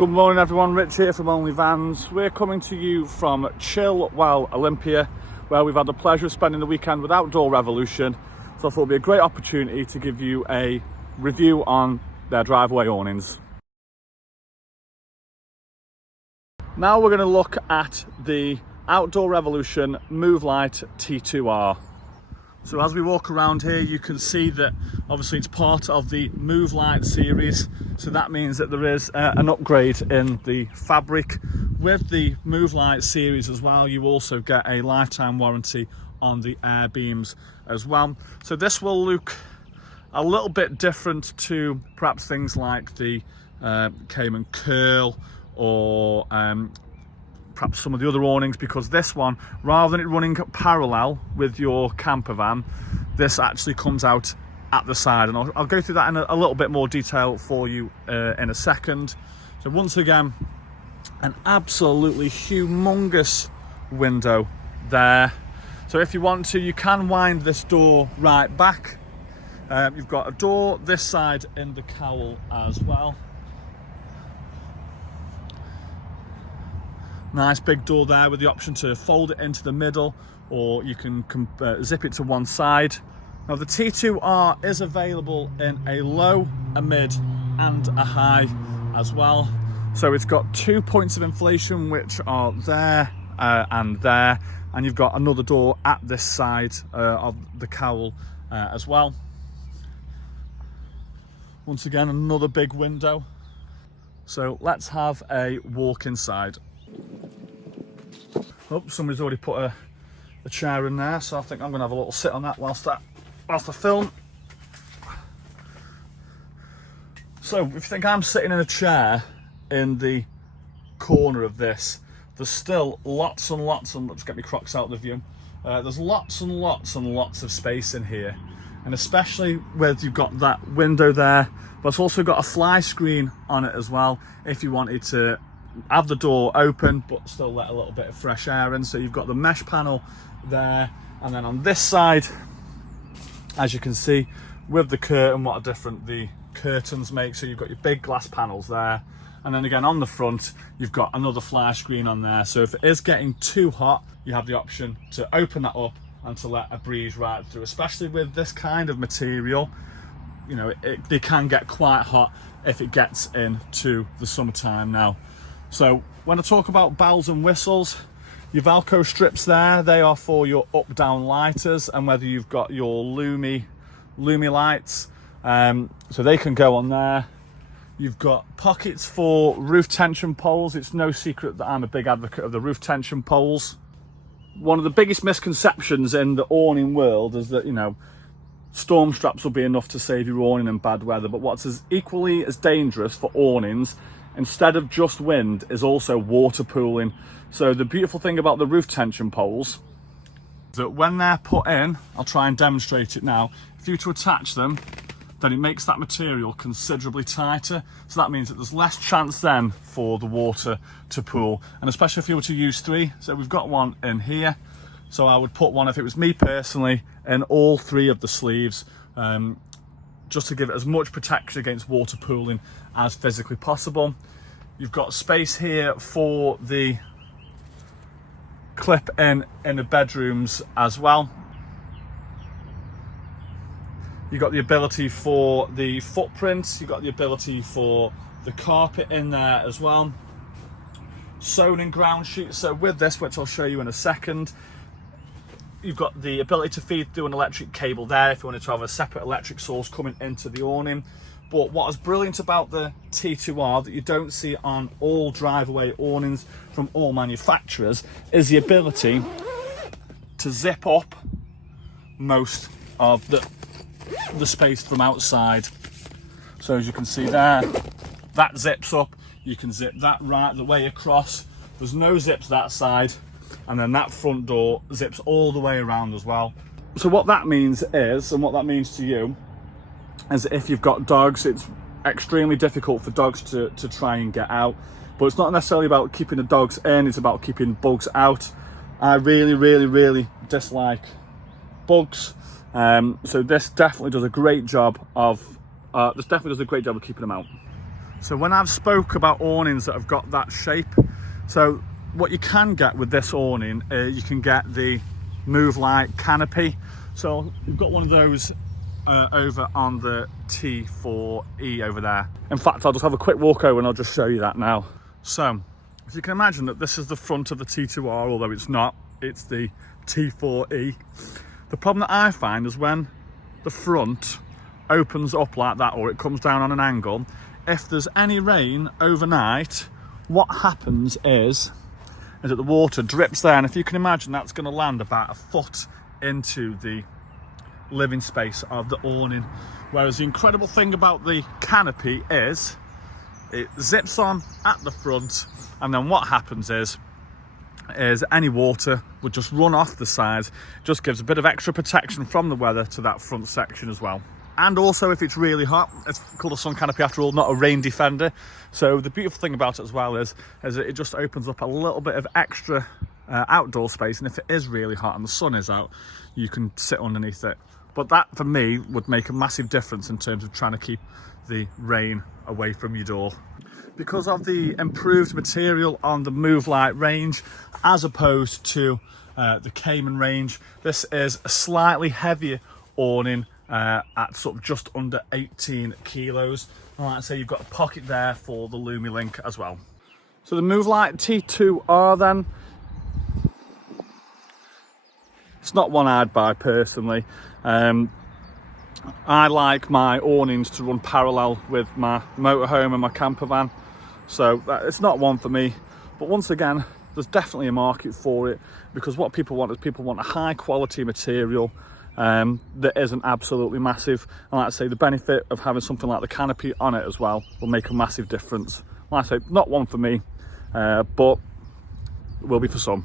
Good morning everyone, Rich here from Only Vans. We're coming to you from Chilwell, Olympia, where we've had the pleasure of spending the weekend with Outdoor Revolution. So I thought it would be a great opportunity to give you a review on their driveway awnings. Now we're going to look at the Outdoor Revolution Movelite T2R. So as we walk around here, you can see that obviously it's part of the Movelite series. So that means that there is an upgrade in the fabric. With the Movelite series as well, you also get a lifetime warranty on the air beams as well. So this will look a little bit different to perhaps things like the Cayman Curl or perhaps some of the other awnings, because this one, rather than it running parallel with your camper van, this actually comes out at the side, and I'll go through that in a little bit more detail for you in a second. So once again, an absolutely humongous window there. So if you want to, you can wind this door right back. You've got a door this side in the cowl as well. Nice big door there with the option to fold it into the middle, or you can zip it to one side. Now the T2R is available in a low, a mid and a high as well. So it's got 2 points of inflation, which are there and there, and you've got another door at this side of the cowl as well. Once again, another big window. So let's have a walk inside. Oh, somebody's already put a chair in there, so I think I'm going to have a little sit on that whilst I film. So if you think I'm sitting in a chair in the corner of this, there's still lots and lots and just get my Crocs out of the view. There's lots and lots and lots of space in here, and especially with you've got that window there, but it's also got a fly screen on it as well if you wanted to have the door open but still let a little bit of fresh air in. So you've got the mesh panel there, and then on this side, as you can see with the curtain, what a difference the curtains make. So you've got your big glass panels there, and then again on the front you've got another fly screen on there. So if it is getting too hot, you have the option to open that up and to let a breeze right through. Especially with this kind of material, you know, they can get quite hot if it gets into the summertime now. So when I talk about bells and whistles, your Velcro strips there, they are for your up-down lighters, and whether you've got your Lumi lights, so they can go on there. You've got pockets for roof tension poles. It's no secret that I'm a big advocate of the roof tension poles. One of the biggest misconceptions in the awning world is that, you know, storm straps will be enough to save your awning in bad weather, but what's equally as dangerous for awnings, instead of just wind, is also water pooling. So the beautiful thing about the roof tension poles is that when they're put in, I'll try and demonstrate it now, if you were to attach them, then it makes that material considerably tighter. So that means that there's less chance then for the water to pool, and especially if you were to use three. So we've got one in here, so I would put one, if it was me personally, in all three of the sleeves, just to give it as much protection against water pooling as physically possible. You've got space here for the clip in the bedrooms as well. You've got the ability for the footprints, you've got the ability for the carpet in there as well. Sewn in ground sheets. So with this, which I'll show you in a second, you've got the ability to feed through an electric cable there if you wanted to have a separate electric source coming into the awning. But what is brilliant about the T2R that you don't see on all driveway awnings from all manufacturers is the ability to zip up most of the space from outside. So as you can see there, that zips up. You can zip that right the way across. There's no zips that side. And then that front door zips all the way around as well. So what that means is, and what that means to you, is that if you've got dogs, it's extremely difficult for dogs to try and get out. But it's not necessarily about keeping the dogs in, it's about keeping bugs out. I really dislike bugs. So this definitely does a great job of keeping them out. So when I've spoke about awnings that have got that shape, so what you can get with this awning, you can get the Movelite canopy. So we've got one of those over on the T2R over there. In fact, I'll just have a quick walk over and I'll just show you that now. So as you can imagine, that this is the front of the T2R, although it's not, it's the T2R. The problem that I find is when the front opens up like that, or it comes down on an angle, if there's any rain overnight, what happens is that the water drips there, and if you can imagine, that's going to land about a foot into the living space of the awning. Whereas the incredible thing about the canopy is it zips on at the front, and then what happens is any water would just run off the sides. Just gives a bit of extra protection from the weather to that front section as well. And also, if it's really hot, it's called a sun canopy after all, not a rain defender. So the beautiful thing about it as well is that it just opens up a little bit of extra outdoor space, and if it is really hot and the sun is out, you can sit underneath it. But that for me would make a massive difference in terms of trying to keep the rain away from your door. Because of the improved material on the Movelite range as opposed to the Cayman range, this is a slightly heavier awning at sort of just under 18 kilos. And like I say, you've got a pocket there for the LumiLink as well. So the Movelite T2R then, it's not one I'd buy personally. I like my awnings to run parallel with my motorhome and my campervan, so it's not one for me. But once again, there's definitely a market for it, because what people want is people want a high quality material that isn't absolutely massive. And like I say, the benefit of having something like the canopy on it as well will make a massive difference. Like I say, not one for me, but will be for some.